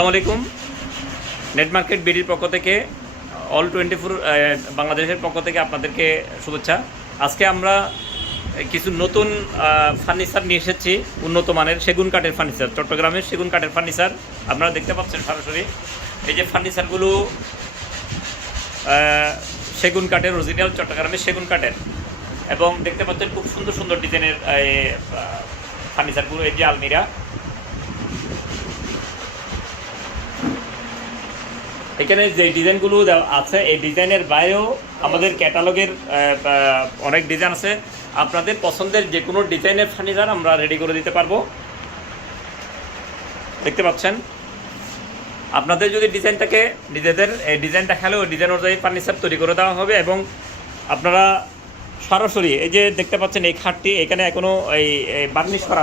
আসসালামু আলাইকুম। Net market বিডির পক্ষ থেকে অল 24 বাংলাদেশের পক্ষ থেকে আপনাদেরকে শুভেচ্ছা। আজকে আমরা কিছু নতুন ফার্নিচার নিয়ে এসেছি, উন্নত মানের সেগুন কাঠের ফার্নিচার, চট্টগ্রামের সেগুন কাঠের ফার্নিচার। আপনারা দেখতে পাচ্ছেন সরাসরি এই যে ফার্নিচারগুলো সেগুন কাঠের, অরিজিনাল চট্টগ্রামের সেগুন কাঠের, এবং দেখতে পাচ্ছেন খুব সুন্দর সুন্দর ডিজাইনের ফার্নিচারগুলো। এই যে আলমিরা, এখানে যে ডিজাইনগুলো আছে এই ডিজাইনের বাইরেও আমাদের ক্যাটালগের অনেক ডিজাইন আছে। আপনাদের পছন্দের যে কোনো ডিজাইনের ফার্নিচার আমরা রেডি করে দিতে পারবো। দেখতে পাচ্ছেন, আপনাদের যদি ডিজাইন থাকে নিজেদের এই ডিজাইনটা খেলে ওই ডিজাইন অনুযায়ী ফার্নিচার তৈরি করে দেওয়া হবে। এবং আপনারা সরাসরি এই যে দেখতে পাচ্ছেন এই খাটটি, এখানে এখনও এই বার্নিশ করা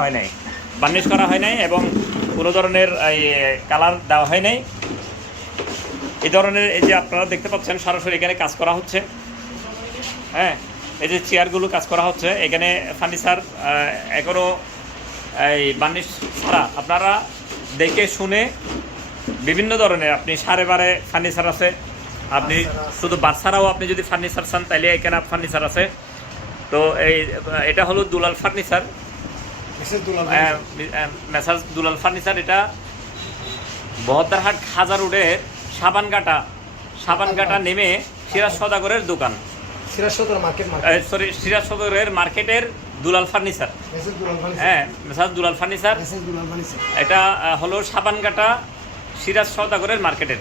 হয় নাই, এবং কোনো ধরনের এই কালার দেওয়া হয় নাই। এই ধরনের এই যে আপনারা দেখতে পাচ্ছেন সরাসরি এখানে কাজ করা হচ্ছে। হ্যাঁ, এই যে চেয়ারগুলো কাজ করা হচ্ছে, এখানে ফার্নিচার এখনও এই বার্নিশ ছাড়া। আপনারা দেখে শুনে বিভিন্ন ধরনের আপনি সাড়ে বারে ফার্নিচার আছে। আপনি শুধু বাচ্চারাও আপনি যদি ফার্নিচার চান তাহলে এখানে ফার্নিচার আছে। তো এটা হলো দুলাল ফার্নিচার, মেসাজ দুলাল ফার্নিচার। এটা বহদ্দারহাট খাজা রোডের সাবানঘাটা নেমে সিরাজ সওদাগরের দোকান, সিরাজ সওদাগরের মার্কেটের দুলাল ফার্নিচার। হ্যাঁ, মেসাজ দুলাল ফার্নিচার। এটা হলো সাবানঘাটা সিরাজ সওদাগরের মার্কেটের।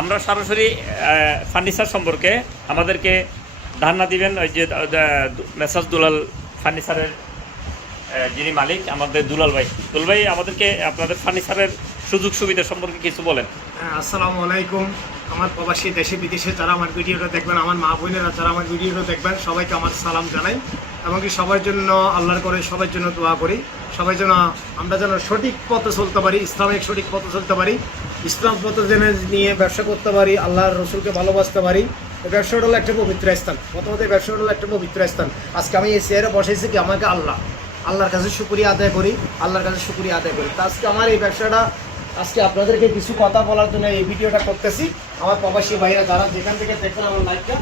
আমরা সরাসরি ফার্নিচার সম্পর্কে আমাদেরকে ধারণা দিবেন ওই যে মেসাজ দুলাল ফার্নিচারের যিনি মালিক, আমাদের দুলাল ভাই আমাদেরকে আপনাদের ফার্নিচারের সুযোগ সুবিধা সম্পর্কে কিছু বলেন। আসসালামু আলাইকুম। আমার প্রবাসী দেশে বিদেশে যারা আমার ভিডিওটা দেখবেন, আমার মা বোনেরা যারা আমার ভিডিওটা দেখবেন, সবাইকে আমার সালাম জানাই। এমনকি সবার জন্য আল্লাহর করে সবার জন্য দোয়া করি, সবাই যেন আমরা যেন সঠিক পথে চলতে পারি, ইসলামিক সঠিক পথে চলতে পারি, ইসলাম পথে যেন নিয়ে ব্যবসা করতে পারি, আল্লাহর রসুলকে ভালোবাসতে পারি। ব্যবসাটা হলো একটা পবিত্র স্থান। প্রথমত ব্যবসাটা হলো একটা পবিত্র স্থান। আজকে আমি এই চেয়ারে বসাইছি কি, আমাকে আল্লাহর কাছে শুকরিয়া আদায় করি, তো আজকে আমার এই ব্যবসাটা, আজকে আপনাদেরকে কিছু কথা বলার জন্য এই ভিডিওটা করতেছি। আমার প্রবাসী ভাইরা যারা যেখান থেকে দেখবেন আমার লাইভটা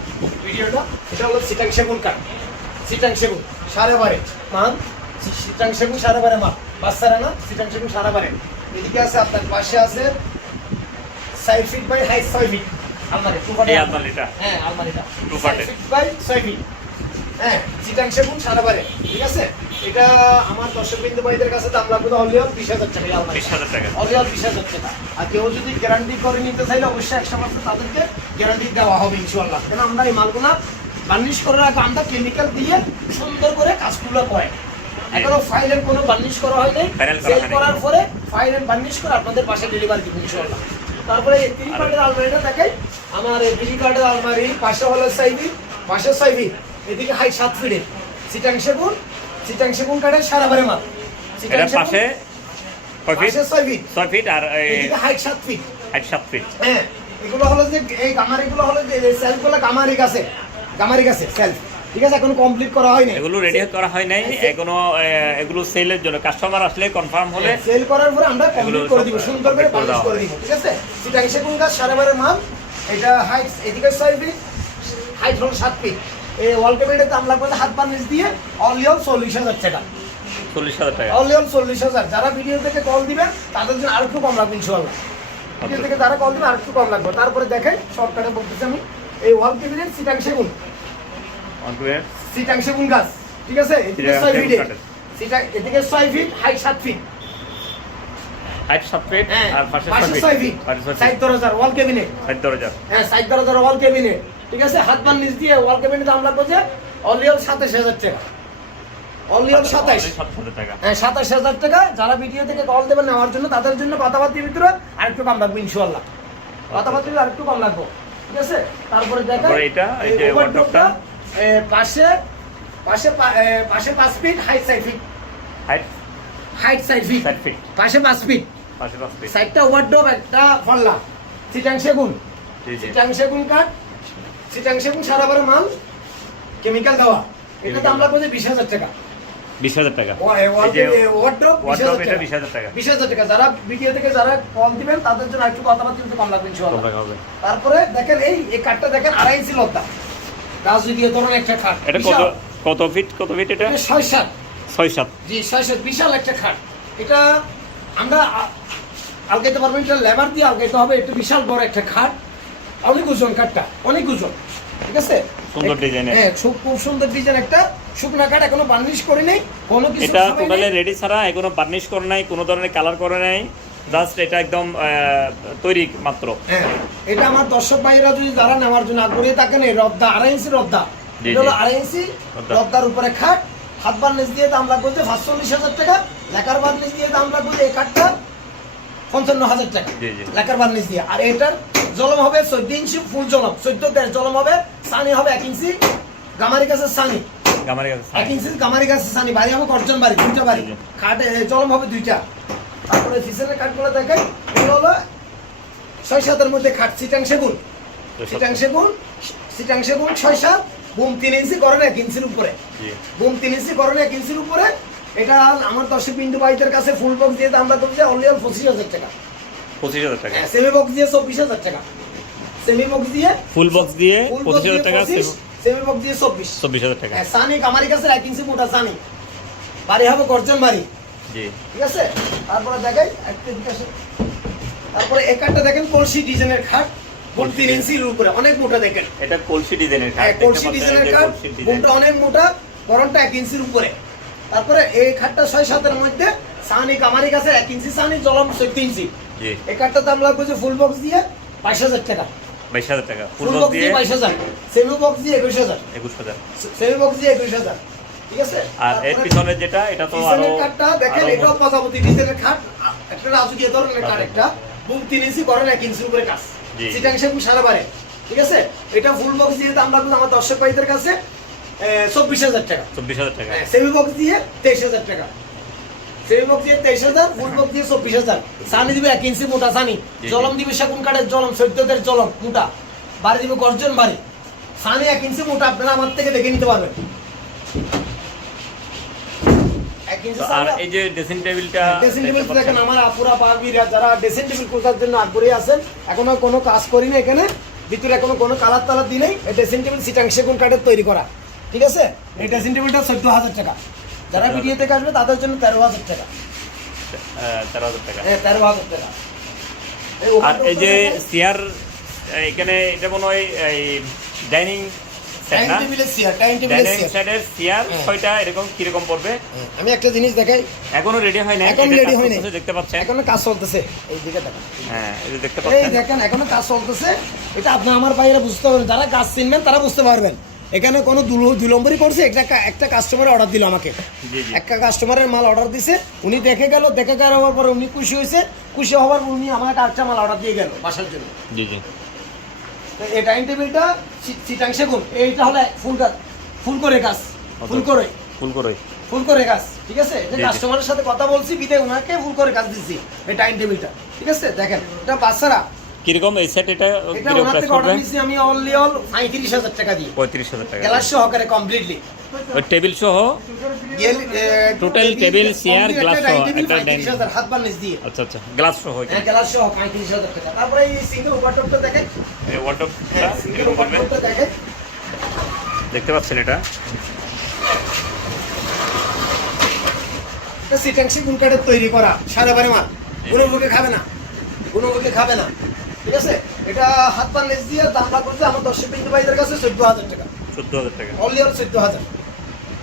ভিডিওটা, এটা হলো চিটাং সেগুন কাঠ, চিটাং সেগুন সাড়ে বারে মান, চিটাং সেগুন সাড়ে বারে মান, বাচ্চারা না, চিটাং সেগুন সাড়ে বারে। এদিকে আছে আপনার পাশে আছে 6 ফিট বাই 6 ফিট আলমারি, আলমারিটা। হ্যাঁ, আলমারিটা 6 ফিট বাই 6 ফিট। হ্যাঁ, চিটাং সেগুন সাড়ে বারে। ঠিক আছে, এটা আমার দর্শকবৃন্দ ভাইদের কাছে দাম লাগবে অনলিয়ন 20,000 টাকা, অনলিয়ন 20,000 টাকা। আর কেউ যদি গ্যারান্টি করে নিতে চাইলে অবশ্যই 100% তাদেরকে গ্যারান্টি দেওয়া হবে ইনশাআল্লাহ। কেন আমরা এই মালগুলা বার্নিশ করার আগে আমরা কেমিক্যাল দিয়ে সুন্দর করে কাজগুলো করে, এখনো ফাইলের কোনো বার্নিশ করা হয় নাই। সেল করার পরে ফাইল এন্ড বার্নিশ করে আপনাদের পাশে ডেলিভারি দিব ইনশাআল্লাহ। তারপরে এই 3 কার্ডের আলমারিটা দেখাই। আমার এই 3 কার্ডের আলমারি পাশে হলো 6 ফিট, পাশে 6 ফিট, এদিকে হাইট 7 ফিটের চিটাং সেগুন কাঠের সারা বারে মাল। এটার পাশে 6 ফিট আর এদিকে হাইট 7 ফিট। হ্যাঁ, এগুলো হলো যে এই গামারিগুলো হলো যে সেলফগুলো গামারি গাছে সেলফ। ঠিক আছে, এখন কমপ্লিট করা হয়নি, এগুলো রেডি করা হয় নাই এখনো। এগুলো সেলের জন্য, কাস্টমার আসলে কনফার্ম হলে সেল করার পরে আমরা কমপ্লিট করে দিব, সুন্দর করে পলিশ করে দিব। ঠিক আছে, চিটাং সেগুন গাছ সারা বারে মাল। এটা হাইট এদিকে 6 ফিট, হাইট হলো 7 ফিট। এই ওয়াল ক্যাবিনেটের দাম লাগবে হাত বার্নিশ দিয়ে অনলিয়ন 40,000 টাকা, 40,000 টাকা, অনলিয়ন 40,000। যারা ভিডিও থেকে কল দিবেন তাদের জন্য আরেকটু কম লাগবে ইনশাআল্লাহ। ভিডিও থেকে যারা কল দিবেন আরেকটু কম লাগবে। তারপরে দেখেন শর্টকাটে বলতেছি আমি, এই ওয়াল ক্যাবিনেট চিটাং সেগুন গাছ। ঠিক আছে, এদিকে 6 ফিট, এদিকে 6 ফিট, হাইট 7 ফিট, আর পাশে 6 ফিট, সাইড দরজা ওয়াল ক্যাবিনেট, হ্যাঁ সাইড দরজা ওয়াল ক্যাবিনেট। ঠিক আছে, হাত বার্নিশ দিয়ে ওয়াল ক্যাবিনেট দাম লাগবে যে অনলিয়ন 27,000 টাকা, অনলিয়ন 27,000 টাকা। হ্যাঁ, 27,000 টাকা। যারা ভিডিও থেকে কল দেবেন নেওয়ার জন্য তাদের জন্য কথাবার্তার ভিতরে আরেকটু কম লাগবে ইনশাআল্লাহ, কথাবার্তা আরেকটু কম লাগবে। ঠিক আছে, তারপরে দেখেন এটা এই যে ওয়ার্ডরোবটা পাশে 5 feet, height 6 feet, height 6 feet, পাশে 5 ফিট, সাইডটা ওয়ার্ডরোব, একটা ফল্লা, চিটাং সেগুন কাঠ, চিটাং সেগুন সারা বারে মাল, কেমিক্যাল দেওয়া। এটা দাম লাগবে যে 20,000 টাকা, 20,000 টাকা। ওয়ার্ড্রপ ওয়ার্ড্রপ এটা 20,000 টাকা। 20,000 টাকা। যারা ভিডিও থেকে যারা কল দিবেন তাদের জন্য একটু কথাবার্তা কিন্তু কম লাগবে ইনশাআল্লাহ। কম টাকা হবে। তারপরে দেখেন এই কাঠটা দেখেন 2.5 ইঞ্চি লতা, রাজকীয় ধরনের একটা খাট। এটা কত ফিট এটা? 6-7। 6-7 জি 6-7 বিশাল একটা খাট। এটা আমরা আলগাইতে পারবেন, এটা লেবার দিয়ে আলগাইতে হবে। এটা বিশাল বড় একটা খাট, অনেক ওজন কাঠটা, অনেক ওজন। ঠিক আছে, সুন্দর ডিজাইনের। হ্যাঁ খুব সুন্দর ডিজাইন একটা শুকনা কাঠ, এখনো বার্নিশ করি নাই কোনো কিছু। এটা টোটালি রেডি ছাড়া, এখনো বার্নিশ করে নাই, কোনো ধরনের কালার করে নাই, জাস্ট এটা একদম তৈরি মাত্র। হ্যাঁ, এটা আমার দর্শক ভাইরা যদি যারা নেওয়ার জন্য আগ্রহী থাকেন, এই রদ্দা 2.5 ইঞ্চি রদ্দা, এটা হলো 2.5 ইঞ্চি রদ্দার উপরে খাট। হাত বার্নিশ দিয়ে দাম লাগবে 45,000 টাকা, লেকার বার্নিশ দিয়ে দাম লাগবে এই কাঠটা 55,000 টাকা লেকার বার্নিশ দিয়ে। আর এটার জলম হবে 14 ইঞ্চি ফুল জলম, 14 জলম হবে, সানি হবে 1 ইঞ্চি গামারি গাছের সানি, 1 ইঞ্চি গামারি গাছের সানি, বাড়ি হবে গর্জন বাড়ি, 2টা বাড়ি, খাট জলম হবে 2টা। তারপরে পিছনের কাঠগুলো দেখেন, এগুলো হলো 6-7 মধ্যে খাট, চিটাং সেগুন 6-7, বুম 3 ইঞ্চি করেন 1 ইঞ্চির উপরে, বুম 3 ইঞ্চি করেন 1 ইঞ্চির উপরে। এটা আমার দর্শক বিন্দু ভাইদের কাছে ফুল বক্স দিয়ে দাম লাগবে অনলি 25,000 টাকা। 25,000 টাকা। সেমি বক্স দিয়ে 24,000 টাকা, সেমি বক্স দিয়ে ফুল বক্স দিয়ে 25,000 টাকা, সেমি বক্স দিয়ে 24,000 টাকা। সানি কামারি কাছে 1 ইঞ্চি মোটা সানি, বাড়ি হবে গর্জন বাড়ি। জি ঠিক আছে, তারপরে দেখেন তারপরে এই কাঠটা দেখেন কলসি ডিজাইনের খাট, বুম 3 ইঞ্চির উপরে, অনেক মোটা দেখেন। এটা কলসি ডিজাইনের খাট, কলসি ডিজাইনের খাট, বুমটা অনেক মোটা, গরমটা 1 ইঞ্চির উপরে। তারপরে এই খাটটা 6-7 মধ্যে সানি কামারি কাছে 1 ইঞ্চি সানি, জলম 14 ইঞ্চি। জি এই কাঠটার দাম লাগবে যে ফুল বক্স দিয়ে 22,000 টাকা, 22,000 টাকা, ফুল বক্স দিয়ে 22,000, সেমি বক্স দিয়ে 21,000, 21,000, সেমি বক্স দিয়ে 21,000। ঠিক আছে, আর এর পিছনে যেটা, এটা তো আরো কাঠটা দেখেন, এটাও প্রজাপতি ডিজাইনের খাট, একটা রাজকীয় ধরনের কাঠ, একটা বুম 3 ইঞ্চি করেন 1 ইঞ্চির উপরে কাজ, চিটাং সেগুন সারা বারে। ঠিক আছে, এটা ফুল বক্স দিয়ে দাম লাগবে আমার দর্শক ভাইদের কাছে 24,000 টাকা, 24,000 টাকা। সেমি বক্স দিয়ে 23,000 টাকা, সেমি বক্স দিয়ে 23,000, ফুল বক্স দিয়ে 24,000। সানি দিবে 1 ইঞ্চি মোটা সানি, জলম দিবে সেগুন কাঠের জলম, 14 জলম মোটা, বাড়ি দিবে গর্জন বাড়ি, সানি 1 ইঞ্চি মোটা, আপনারা আমার থেকে দেখে নিতে পারবেন। আর এই যে ড্রেসিং টেবিলটা, দেখেন আমার আপুরা পাবিরা যারা ড্রেসিং টেবিল খোঁজার জন্য আগ্রহী আছেন, এখনো কোনো কাজ করি না, এখানে ভিতরে এখনো কোনো কালার তালার দিই নাই। এই ড্রেসিং টেবিল চিটাং সেগুন কাঠের তৈরি করা। ঠিক আছে, এই ড্রেসিং টেবিলটা 14,000 টাকা, যারা ভিডিও থেকে আসবে তাদের জন্য 13,000 টাকা, 13,000 টাকা। হ্যাঁ 13,000 টাকা। আর এই যে চেয়ার, এখানে এটা মনে হয় এই ডাইনিং সেট না, ডাইনিং সেটের চেয়ার 6টা, এরকম কি রকম পড়বে? আমি একটা জিনিস দেখাই, এখনো রেডি হয় না, এখন রেডি হয় না, দেখতে পাচ্ছেন এখনো কাজ চলতেছে, এই দিকে দেখেন, হ্যাঁ এই যে দেখতে এই পাচ্ছেন, দেখেন এখনো কাজ চলতেছে। এটা আপনি আমার বাইরে বুঝতে পারবেন, যারা কাজ চিনবেন তারা বুঝতে পারবেন। এখানে কোনো দুলম্বরি করছে, একটা কাস্টমার অর্ডার দিল আমাকে, একটা কাস্টমারের মাল অর্ডার দিছে, উনি দেখে গেল, দেখে যাওয়ার পরে উনি খুশি হয়েছে, খুশি হওয়ার পর উনি আমাকে আরেকটা মাল অর্ডার দিয়ে গেল বাসার জন্য। জি জি, তো এই ডাইনিং টেবিলটা চিটাং সেগুন, এইটা হলো ফুল করে কাজ, ফুল করে কাজ। ঠিক আছে, যে কাস্টমারের সাথে কথা বলছি বিদায় ওনাকে ফুল করে কাজ দিচ্ছি এই ডাইনিং টেবিলটা। ঠিক আছে, দেখেন এটা বাচ্চারা কিরকম এই সেট, এটা ওনার থেকে অর্ডার দিচ্ছি আমি অনলি 35,000 টাকা দিয়ে, 35,000 টাকা, গ্লাস সহকারে কমপ্লিটলি, ওই টেবিল সহ টোটাল টেবিল চেয়ার গ্লাস সহ একটা ডাইনিং, 35,000 হাত বার্নিশ দিয়ে। আচ্ছা আচ্ছা, গ্লাস সহ, হ্যাঁ গ্লাস সহ 35,000 টাকা। তারপরে এই সিঙ্গেল ওয়ার্ডরোবটা দেখেন, এই ওয়ার্ডরোবটা সিঙ্গেল এরকম করবে, ওয়ার্ডরোবটা দেখেন, দেখতে পাচ্ছেন এটা চিটাং সেগুন কাঠের তৈরি করা, সারা বারে মাল, কোনো লোকে খাবে না, কোনো লোকে খাবে না। ঠিক আছে, এটা হাত বার্নিশ দিয়ে দাম লাগবে আমার দর্শক বিন্দু ভাইদের কাছে 14,000 টাকা, 14,000 টাকা, অনলি 14,000।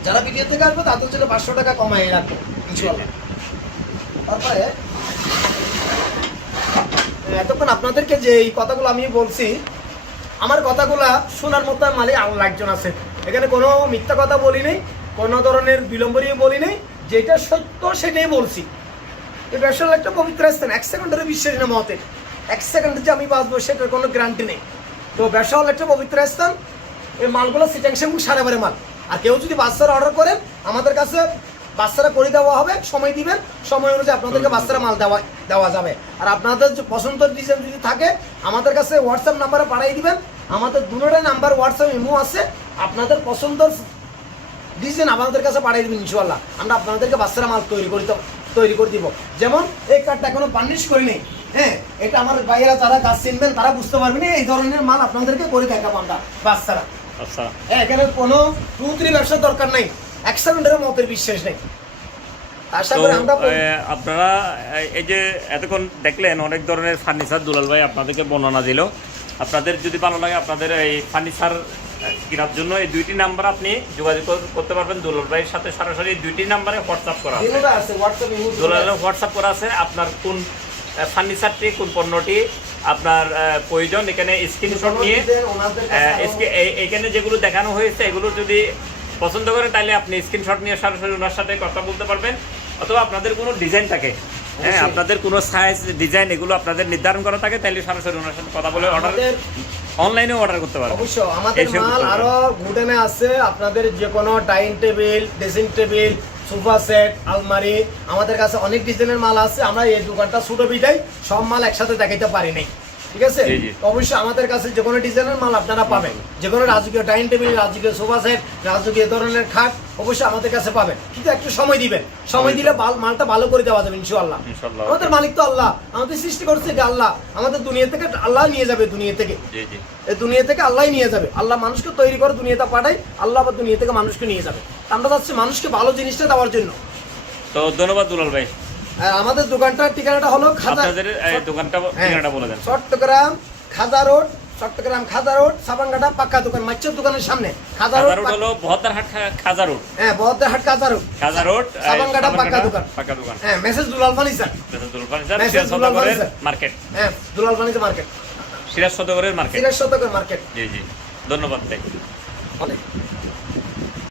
যারা ভিডিও থেকে আসবে তাদের জন্য 500 টাকা কমাই রাখবো ইনশাআল্লাহ। তারপরে এতক্ষণ আপনাদেরকে যে এই কথাগুলো আমি বলছি, আমার কথাগুলো শোনার মতো মালিক আল্লাহ একজন আছে, এখানে কোনো মিথ্যা কথা বলি নেই, কোনো ধরনের বিলম্বনীয় বলি নেই, যেটা সত্য সেটাই বলছি। এই ব্যবসা একটা পবিত্র স্থান, 1 সেকেন্ডের বিশ্বাস না মতে, 1 সেকেন্ডে যে আমি বাঁচবো সেটার কোনো গ্যারান্টি নেই। তো ব্যবসা হল একটা পবিত্র স্থান, এই মালগুলো চিটাং সেগুন সারা বারে মাল। আর কেউ যদি বাচ্চারা অর্ডার করেন আমাদের কাছে বাচ্চারা করে দেওয়া হবে, সময় দিবেন, সময় অনুযায়ী আপনাদেরকে বাচ্চারা মাল দেওয়া যাবে। আর আপনাদের যে পছন্দের ডিজাইন যদি থাকে আমাদের কাছে হোয়াটসঅ্যাপ নাম্বারে পাঠিয়ে দিবেন, আমাদের দুটোটাই নাম্বার হোয়াটসঅ্যাপ ইমো আছে, আপনাদের পছন্দের ডিজাইন আমাদের কাছে পাঠিয়ে দিবেন ইনশাআল্লাহ। আমরা আপনাদেরকে বাচ্চারা মাল তৈরি করে দিব। যেমন এই কাঠটা এখনো বার্নিশ করিনি, হ্যাঁ, এটা আমার ভাইয়েরা যারা কাজ চিনবেন তারা বুঝতে পারবেন এই ধরনের মাল আপনাদেরকে করে দেখাবো আমরা বাচ্চারা। আচ্ছা, এখানে কোনো 2-3 ব্যবসার দরকার নাই, অ্যাক্সিডেন্টের মতের বিশ্বাস নেই। আশা তো করি আমরা আপনারা এই যে এতক্ষণ দেখলেন অনেক ধরনের ফার্নিচার দুলাল ভাই আপনাদেরকে বর্ণনা দিল। আপনাদের যদি ভালো লাগে আপনাদের এই ফার্নিচার কেনার জন্য এই 2টি নাম্বার আপনি যোগাযোগ করতে পারবেন দুলাল ভাইয়ের সাথে সরাসরি। 2টি নাম্বারে হোয়াটসঅ্যাপ করা আছে, দুলাল হোয়াটসঅ্যাপ করা আছে। আপনার কোন ফার্নিচারটি কোন পণ্যটি আপনার প্রয়োজন এখানে স্ক্রিনশট নিয়ে এখানে যেগুলো দেখানো হয়েছে এগুলো যদি পছন্দ করেন তাহলে আপনি স্ক্রিনশট নিয়ে সরাসরি ওনার সাথে কথা বলতে পারবেন। অথবা আপনাদের কোনো ডিজাইন থাকে, হ্যাঁ, আপনাদের কোনো সাইজ ডিজাইন এগুলো আপনাদের নির্ধারণ করা থাকে তাহলে সরাসরি ওনার সাথে কথা বলে অনলাইনে অর্ডার করতে পারবেন। অবশ্যই আমাদের মাল আরো গুডেনে আছে। আপনাদের যে কোনো dining table, dressing table, sofa set, আলমারি, আমাদের কাছে অনেক ডিজাইনের মাল আছে। আমরা এই দোকানটা ছোট বিদায় সব মাল একসাথে দেখাইতে পারি নাই, ঠিক আছে? অবশ্যই আমাদের কাছে যে কোনো ডিজাইনের মাল আপনারা পাবেন, যে কোনো রাজকীয় ডাইনিং টেবিল, রাজকীয় সোফা সেট, রাজকীয় ধরনের খাট অবশ্যই আমাদের কাছে পাবেন। কিন্তু একটু সময় দিবেন, সময় দিলে মালটা ভালো করে দেওয়া যাবে ইনশাআল্লাহ। আমাদের মালিক তো আল্লাহ, আমাদের সৃষ্টি করছে যে আল্লাহ, আমাদের দুনিয়া থেকে আল্লাহ নিয়ে যাবে, দুনিয়া থেকে এই দুনিয়া থেকে আল্লাহই নিয়ে যাবে। আল্লাহ মানুষকে তৈরি করে দুনিয়াতে পাঠায়, আল্লাহ আবার দুনিয়া থেকে মানুষকে নিয়ে যাবে। আমরা চাচ্ছি মানুষকে ভালো জিনিসটা দেওয়ার জন্য। তো ধন্যবাদ দুলাল ভাই। আমাদের দোকানটার ঠিকানাটা হলো চট্টগ্রাম খাজা রোড, চট্টগ্রাম খাজা রোড, সাবানঘাটা পাক্কা দোকান, মাছের দোকানের সামনে। খাজা রোড হলো বহদ্দারহাট খাজা রোড, হ্যাঁ, বহদ্দারহাট খাজা রোড, সাবানঘাটা পাক্কা দোকান, হ্যাঁ, মেসেজ দুলাল ফার্নিচার, মার্কেট, হ্যাঁ, দুলাল ফার্নিচার মার্কেট, সিরাজ সদগরের মার্কেট, সিরাজ সদগর মার্কেট। জি জি, ধন্যবাদ ভাই। অনেক